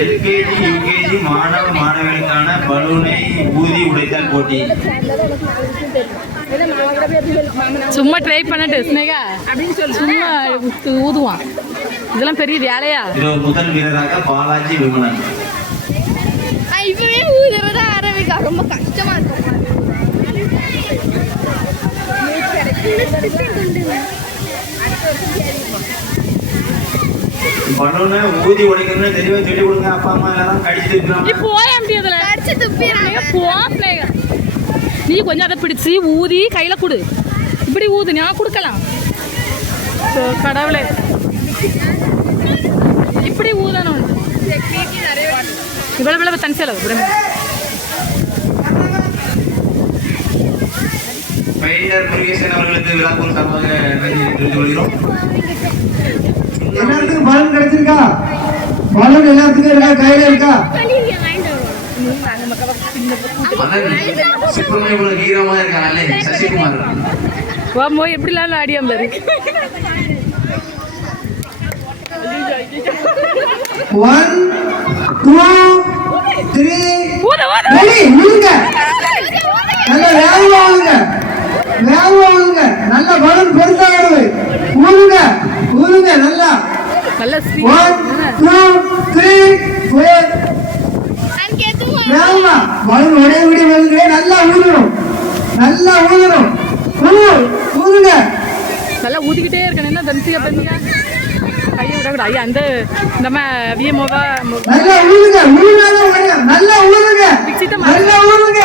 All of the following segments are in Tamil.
எல்கேஜி யூகேஜி மாணவ மாணவிகளுக்கான பலூனை ஊதி உடைத்தல் போட்டி. சும்மா ட்ரை பண்ணட்டு ஸ்னேகா சும்மா ஊதுவான். இதெல்லாம் பெரிய வேலையா? முதல் வீரராக பாலாஜி விமலன். இப்பவே ஊதுறதா ஆரம்பிக்க ரொம்ப கஷ்டமா இருக்கும். பலூனை ஊதி உடைக்கணும்னு தெளிவா சொல்லி கொடுங்க. அப்பா அம்மா எல்லாம் கடிச்சு துப்பிடுவாங்க. நீ கொஞ்சம் அதை பிடிச்சி ஊதி கையில கொடு. இப்படி ஊது நான் கொடுக்கலாம். கடவுளே இப்படி ஊதணும். இவ்வளவு இவ்வளவு தனி செலவு. பெயிண்டர் முருகேசன் அவர்களுக்கு விழாக்கும் சார்பாக நன்றி தெரிவித்துக் கொள்கிறோம். எல்லாத்துக்கும் பலன் கிடைச்சிருக்கா? பலன் எல்லாத்துக்கும் இருக்கா? கையில இருக்கா? சுப்பிரமணியபுரம் ஹீரோமா இருக்காங்களே சசிகுமார். வாமோ எப்படிலாம் ஆடியா பாரு. 1 2 3 ரெடி ஊதுங்க. நல்ல வேகமா ஊதுங்க. வேகமா ஊதுங்க. நல்ல பலன் பெருசா வருது. ஊதுங்க ஊதுங்க நல்லா. 1 2 3 4 வேகமா பலன் ஒரே விட வருது. நல்லா ஊதணும். நல்லா ஊதணும். ஊதுங்க. நல்லா ஊதிக்கிட்டே இருக்கணும். என்ன தனிச்சியா பண்ணியா கையை விடக்கூடாது. ஐயா அந்த நம்ம வியமோவா நல்லா ஊதுங்க. ஊதுங்க. நல்லா ஊதுங்க. நல்லா ஊதுங்க.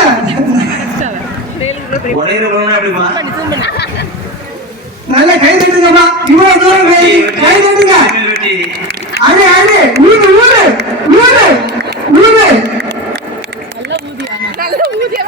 நல்ல கை தட்டுங்கம்மா. இவ்வளவு தூரம் கை தட்டுங்க. அடே அடே ஊது ஊது ஊது ஊது. நல்ல ஊதியா. நல்ல ஊதியா.